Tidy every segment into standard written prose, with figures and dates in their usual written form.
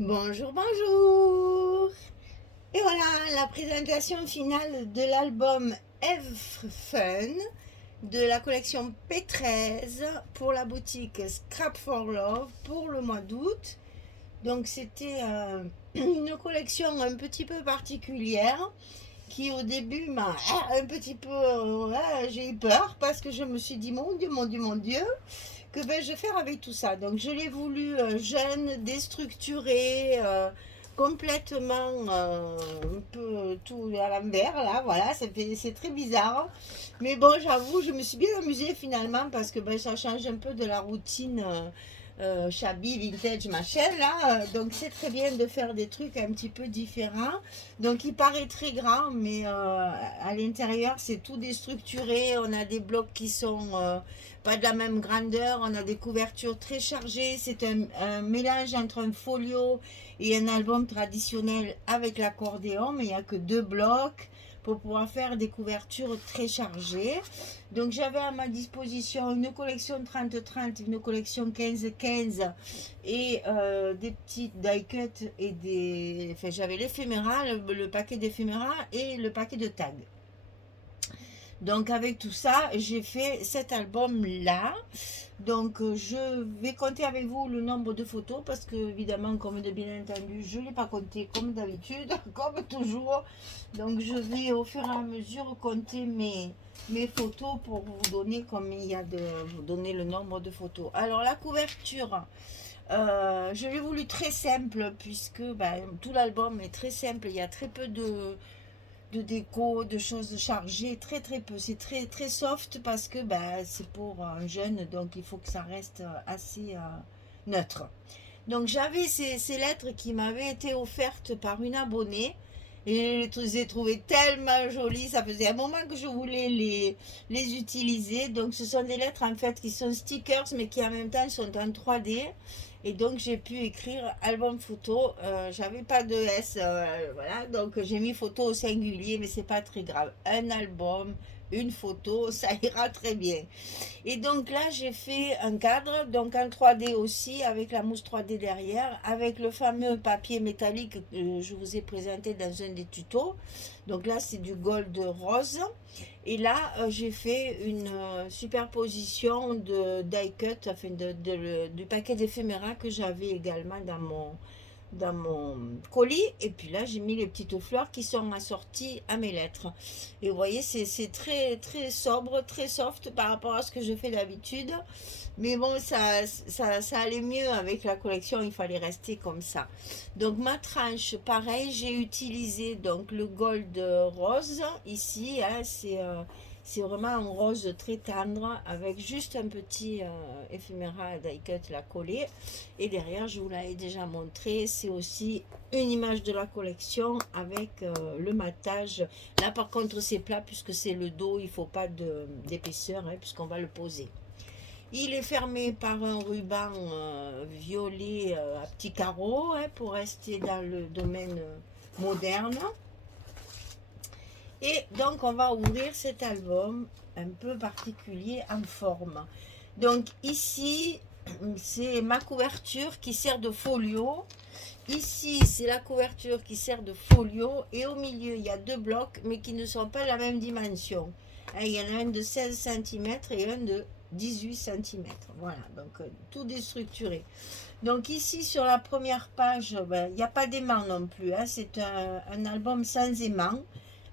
Bonjour, bonjour. Et voilà la présentation finale de l'album Eve Fun de la collection P13 pour la boutique Scrap for Love pour le mois d'août. Donc c'était une collection un petit peu particulière qui au début m'a un petit peu... j'ai eu peur parce que je me suis dit mon Dieu, mon Dieu, mon Dieu, que vais-je faire avec tout ça. Donc je l'ai voulu jeune, déstructuré, complètement un peu tout à l'envers, là, voilà, c'est très bizarre. Mais bon, j'avoue, je me suis bien amusée finalement parce que ça change un peu de la routine shabby, vintage, machin, là. Donc c'est très bien de faire des trucs un petit peu différents. Donc il paraît très grand, mais à l'intérieur, c'est tout déstructuré. On a des blocs qui sont pas de la même grandeur. On a des couvertures très chargées. C'est un mélange entre un folio et un album traditionnel avec l'accordéon, mais il n'y a que deux blocs pour pouvoir faire des couvertures très chargées. Donc j'avais à ma disposition une collection 30-30, une collection 15-15 et des petites die cut et des... Enfin j'avais l'éphéméra, le paquet d'éphéméra et le paquet de tags. Donc avec tout ça, j'ai fait cet album-là. Donc je vais compter avec vous le nombre de photos parce que évidemment, comme de bien entendu, je ne l'ai pas compté comme d'habitude, comme toujours. Donc je vais au fur et à mesure compter mes photos pour vous donner comme il y a de vous donner le nombre de photos. Alors la couverture, je l'ai voulu très simple puisque tout l'album est très simple. Il y a très peu de déco, de choses chargées, très très peu. C'est très très soft parce que c'est pour un jeune, donc il faut que ça reste assez neutre. Donc j'avais ces lettres qui m'avaient été offertes par une abonnée et je les ai trouvées tellement jolies. Ça faisait un moment que je voulais les utiliser. Donc ce sont des lettres en fait qui sont stickers mais qui en même temps sont en 3D. Et donc j'ai pu écrire album photo. J'avais pas de S, voilà. Donc j'ai mis photo au singulier, mais c'est pas très grave. Un album, une photo, ça ira très bien. Et donc là, j'ai fait un cadre, donc en 3D aussi, avec la mousse 3D derrière, avec le fameux papier métallique que je vous ai présenté dans un des tutos. Donc là, c'est du gold rose. Et là, j'ai fait une superposition de die cut, enfin du paquet d'éphéméra que j'avais également dans mon colis. Et puis là, j'ai mis les petites fleurs qui sont assorties à mes lettres. Et vous voyez, c'est très, très sobre, très soft par rapport à ce que je fais d'habitude. Mais bon, ça allait mieux avec la collection, il fallait rester comme ça. Donc ma tranche, pareil, j'ai utilisé donc le gold rose ici, hein, c'est vraiment un rose très tendre avec juste un petit éphéméra die cut la collé. Et derrière, je vous l'avais déjà montré, c'est aussi une image de la collection avec le matage. Là par contre c'est plat puisque c'est le dos, il ne faut pas d'épaisseur hein, puisqu'on va le poser. Il est fermé par un ruban violet à petits carreaux hein, pour rester dans le domaine moderne. Et donc on va ouvrir cet album un peu particulier en forme. Donc ici c'est ma couverture qui sert de folio. Ici c'est la couverture qui sert de folio. Et au milieu il y a deux blocs mais qui ne sont pas de la même dimension. Il y en a un de 16 cm et un de 18 cm. Voilà, donc tout déstructuré. Donc ici sur la première page, il n'y a pas d'aimant non plus. Hein. C'est un album sans aimant.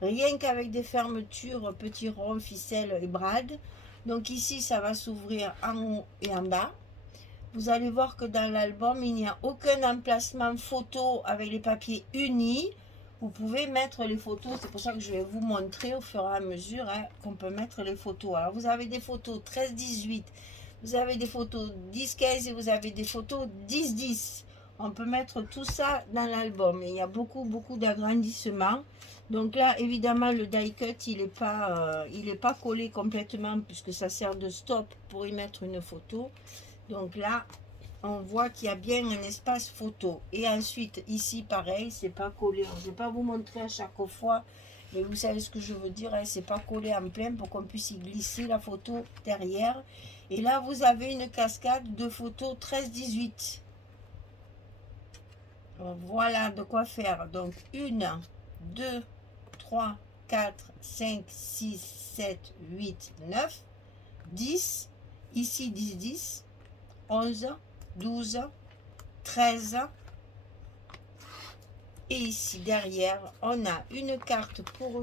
Rien qu'avec des fermetures, petits ronds, ficelles et brades. Donc ici, ça va s'ouvrir en haut et en bas. Vous allez voir que dans l'album, il n'y a aucun emplacement photo avec les papiers unis. Vous pouvez mettre les photos, c'est pour ça que je vais vous montrer au fur et à mesure hein, qu'on peut mettre les photos. Alors vous avez des photos 13-18, vous avez des photos 10-15 et vous avez des photos 10-10. On peut mettre tout ça dans l'album. Et il y a beaucoup, beaucoup d'agrandissements. Donc là, évidemment, le die cut, il est pas collé complètement puisque ça sert de stop pour y mettre une photo. Donc là, on voit qu'il y a bien un espace photo. Et ensuite, ici, pareil, c'est pas collé. Je ne vais pas vous montrer à chaque fois, mais vous savez ce que je veux dire. Hein, c'est pas collé en plein pour qu'on puisse y glisser la photo derrière. Et là, vous avez une cascade de photos 13-18. Voilà de quoi faire. Donc 1, 2, 3, 4, 5, 6, 7, 8, 9, 10. Ici 10, 10, 11, 12, 13. Et ici derrière, on a une carte pour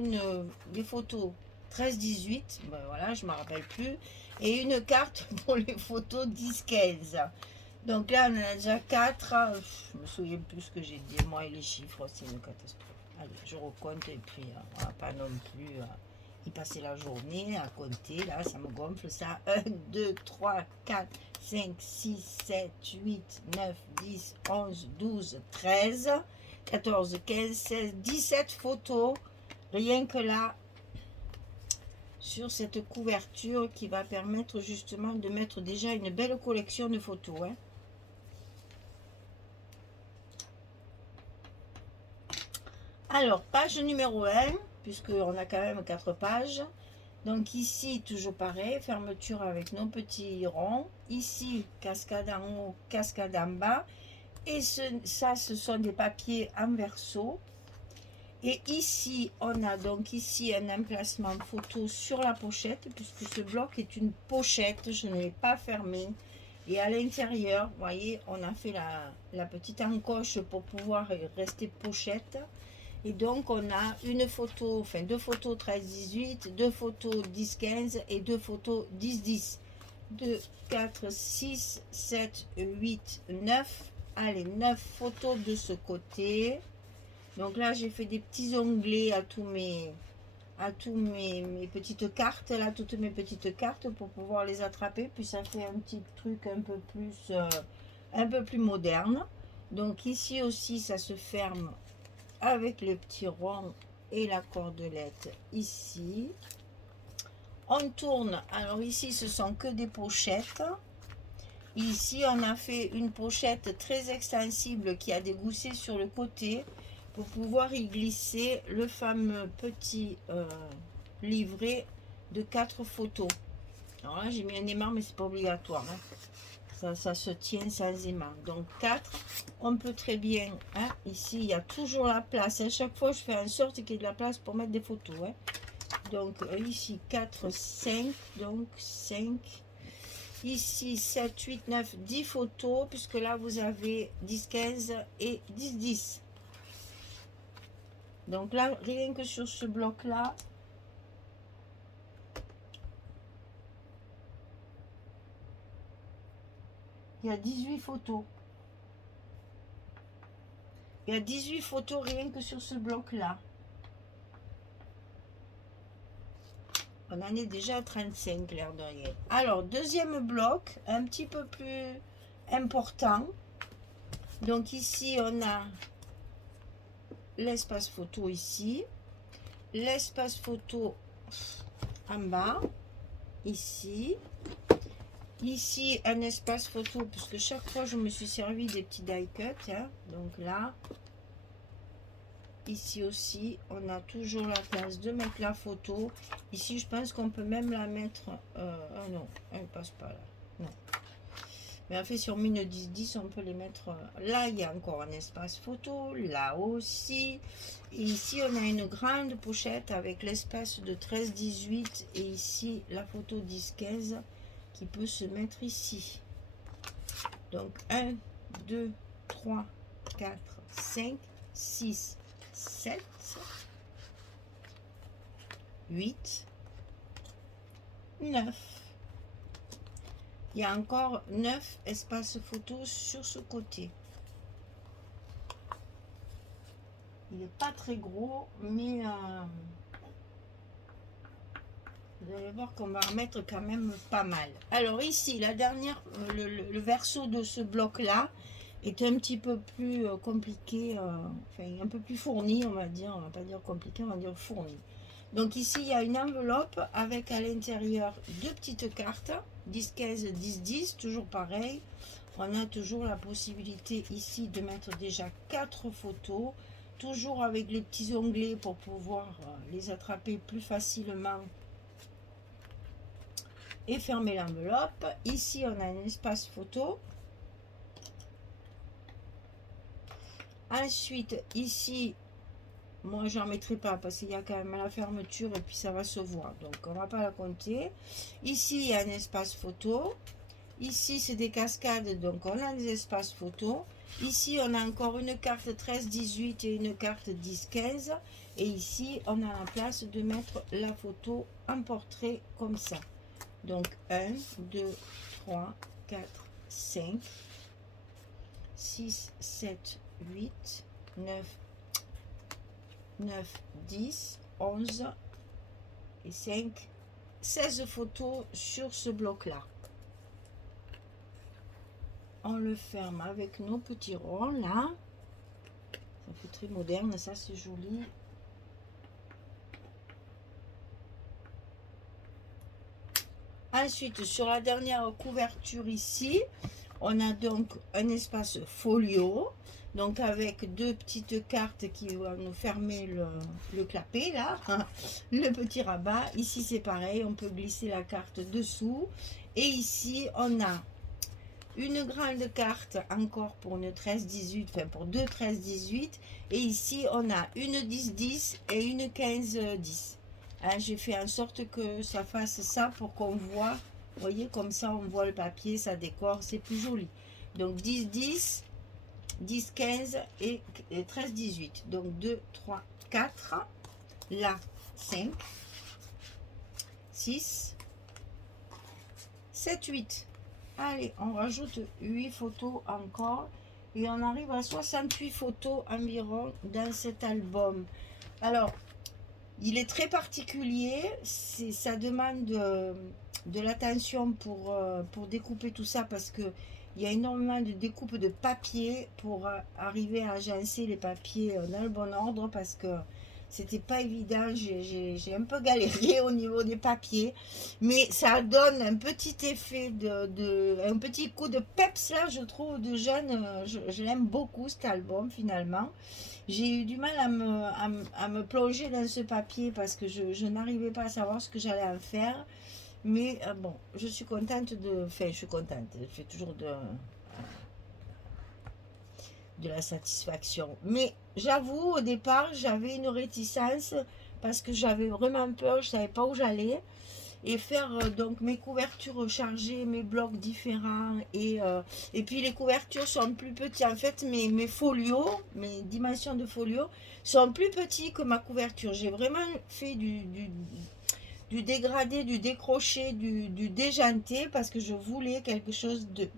des photos 13, 18. Ben voilà, je ne me rappelle plus. Et une carte pour les photos 10, 15. Donc là, on en a déjà 4. Je me souviens plus ce que j'ai dit. Moi et les chiffres, c'est une catastrophe. Allez, je recompte et puis on va pas non plus y passer la journée à compter. Là, ça me gonfle ça. 1, 2, 3, 4, 5, 6, 7, 8, 9, 10, 11, 12, 13, 14, 15, 16, 17 photos. Rien que là, sur cette couverture qui va permettre justement de mettre déjà une belle collection de photos. Hein. Alors, page numéro 1, puisqu'on a quand même 4 pages. Donc ici, toujours pareil, fermeture avec nos petits ronds. Ici, cascade en haut, cascade en bas. Et ça, ce sont des papiers en verso. Et ici, on a donc ici un emplacement photo sur la pochette, puisque ce bloc est une pochette, je ne l'ai pas fermé. Et à l'intérieur, vous voyez, on a fait la petite encoche pour pouvoir rester pochette. Et donc, on a une photo, enfin 2 photos 13-18, 2 photos 10-15 et 2 photos 10-10. 2, 4, 6, 7, 8, 9. Allez, 9 photos de ce côté. Donc là, j'ai fait des petits onglets à mes petites cartes, là, toutes mes petites cartes pour pouvoir les attraper. Puis ça fait un petit truc un peu plus moderne. Donc ici aussi, ça se ferme avec le petit rond et la cordelette ici. On tourne. Alors ici, ce sont que des pochettes. Ici, on a fait une pochette très extensible qui a des goussets sur le côté pour pouvoir y glisser le fameux petit livret de 4 photos. Alors là, j'ai mis un aimant, mais c'est pas obligatoire. Hein. Ça se tient sans aimant. Donc 4, on peut très bien, hein, ici il y a toujours la place. À chaque fois je fais en sorte qu'il y ait de la place pour mettre des photos. Hein. Donc ici 4, 5, donc 5. Ici 7, 8, 9, 10 photos, puisque là vous avez 10, 15 et 10, 10. Donc là, rien que sur ce bloc-là, il y a 18 photos. Il y a 18 photos rien que sur ce bloc-là. On en est déjà à 35, l'air de rien. Alors, deuxième bloc, un petit peu plus important. Donc ici, on a l'espace photo ici. L'espace photo en bas, ici. Ici, un espace photo, puisque chaque fois, je me suis servi des petits die cuts. Hein. Donc là, ici aussi, on a toujours la place de mettre la photo. Ici, je pense qu'on peut même la mettre... ah non, elle ne passe pas là. Non. Mais en fait, sur Mine 10-10, on peut les mettre... là, il y a encore un espace photo. Là aussi. Et ici, on a une grande pochette avec l'espace de 13-18. Et ici, la photo 10-15 qui peut se mettre ici. Donc, 1, 2, 3, 4, 5, 6, 7, 8, 9. Il y a encore 9 espaces photos sur ce côté. Il n'est pas très gros, mais vous allez voir qu'on va remettre quand même pas mal. Alors ici, la dernière, le verso de ce bloc-là est un petit peu plus compliqué, enfin un peu plus fourni, on va dire, on va pas dire compliqué, on va dire fourni. Donc ici, il y a une enveloppe avec à l'intérieur 2 petites cartes, 10, 15, 10, 10, toujours pareil. On a toujours la possibilité ici de mettre déjà 4 photos, toujours avec les petits onglets pour pouvoir les attraper plus facilement et fermer l'enveloppe. Ici, on a un espace photo. Ensuite, ici, moi, j'en mettrai pas parce qu'il y a quand même la fermeture et puis ça va se voir. Donc, on va pas la compter. Ici, il y a un espace photo. Ici, c'est des cascades, donc on a des espaces photos. Ici, on a encore une carte 13-18 et une carte 10-15. Et ici, on a la place de mettre la photo en portrait comme ça. Donc, 1, 2, 3, 4, 5, 6, 7, 8, 9, 9, 10, 11 et 5, 16 photos sur ce bloc-là. On le ferme avec nos petits ronds là. Ça fait très moderne, ça c'est joli. Ensuite, sur la dernière couverture ici, on a donc un espace folio. Donc avec deux petites cartes qui vont nous fermer le clapet là. Le petit rabat. Ici c'est pareil, on peut glisser la carte dessous. Et ici on a une grande carte encore pour une 13-18, enfin pour deux 13-18. Et ici, on a une 10-10 et une 15-10. Hein, j'ai fait en sorte que ça fasse ça pour qu'on voit. Vous voyez, comme ça, on voit le papier, ça décore, c'est plus joli. Donc 10-10, 10-15 et 13-18. Donc 2, 3, 4. Là, 5, 6, 7, 8. Allez, on rajoute 8 photos encore et on arrive à 68 photos environ dans cet album. Alors, il est très particulier, ça demande de l'attention pour découper tout ça parce que il y a énormément de découpes de papier pour arriver à agencer les papiers dans le bon ordre parce que c'était pas évident, j'ai un peu galéré au niveau des papiers, mais ça donne un petit effet un petit coup de peps là, je trouve, de jeune. Je l'aime beaucoup cet album finalement. J'ai eu du mal à me plonger dans ce papier parce que je n'arrivais pas à savoir ce que j'allais en faire. Mais bon, je suis contente enfin, je suis contente, je fais toujours de la satisfaction. Mais j'avoue, au départ, j'avais une réticence parce que j'avais vraiment peur, je ne savais pas où j'allais. Et faire donc mes couvertures chargées, mes blocs différents. Et puis les couvertures sont plus petites. En fait, mes folios, mes dimensions de folios sont plus petits que ma couverture. J'ai vraiment fait du dégradé, du décroché, du déjanté parce que je voulais quelque chose de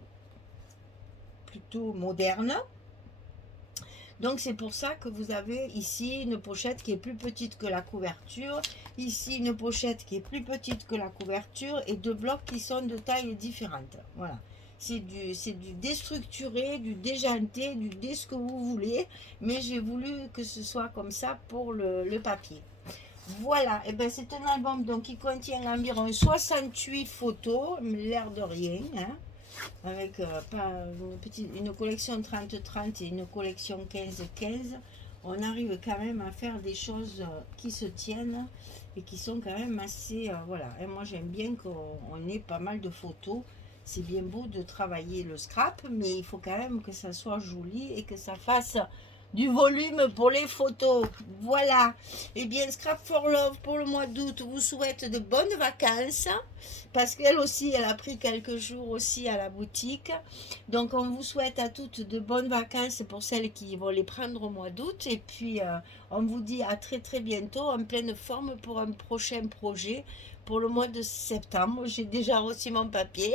plutôt moderne. Donc c'est pour ça que vous avez ici une pochette qui est plus petite que la couverture, ici une pochette qui est plus petite que la couverture et deux blocs qui sont de taille différente. Voilà, c'est du déstructuré, du déjanté, du dé ce que vous voulez, mais j'ai voulu que ce soit comme ça pour le papier. Voilà, et ben c'est un album donc qui contient environ 68 photos, l'air de rien, hein, avec une collection 30-30 et une collection 15-15, on arrive quand même à faire des choses qui se tiennent et qui sont quand même assez, voilà. Et moi j'aime bien qu'on ait pas mal de photos. C'est bien beau de travailler le scrap, mais il faut quand même que ça soit joli et que ça fasse du volume pour les photos. Voilà. Et bien, Scrap for Love pour le mois d'août vous souhaite de bonnes vacances parce qu'elle aussi, elle a pris quelques jours aussi à la boutique. Donc, on vous souhaite à toutes de bonnes vacances pour celles qui vont les prendre au mois d'août. Et puis, on vous dit à très très bientôt en pleine forme pour un prochain projet pour le mois de septembre. J'ai déjà reçu mon papier.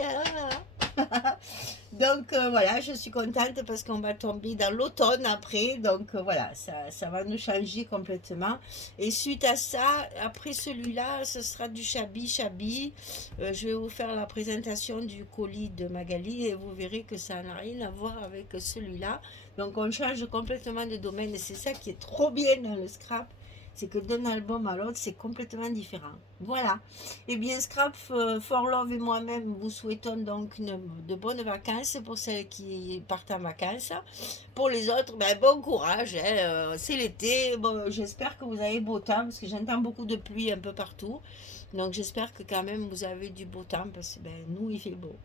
Donc voilà, je suis contente parce qu'on va tomber dans l'automne après. Donc voilà, ça va nous changer complètement. Et suite à ça, après celui-là, ce sera du Chabi. Je vais vous faire la présentation du colis de Magali et vous verrez que ça n'a rien à voir avec celui-là. Donc on change complètement de domaine et c'est ça qui est trop bien dans le scrap. C'est que d'un album à l'autre, c'est complètement différent. Voilà. Et bien, Scrap for Love et moi-même vous souhaitons donc de bonnes vacances pour celles qui partent en vacances. Pour les autres, ben, bon courage. Hein, c'est l'été. Bon, j'espère que vous avez beau temps parce que j'entends beaucoup de pluie un peu partout. Donc, j'espère que quand même vous avez du beau temps parce que ben, nous, il fait beau.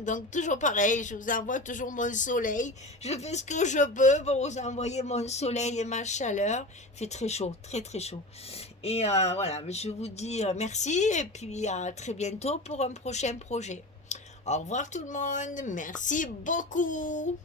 Donc toujours pareil, je vous envoie toujours mon soleil. Je fais ce que je peux pour vous envoyer mon soleil et ma chaleur. Il fait très chaud, très très chaud. Et voilà, mais je vous dis merci et puis à très bientôt pour un prochain projet. Au revoir tout le monde, merci beaucoup.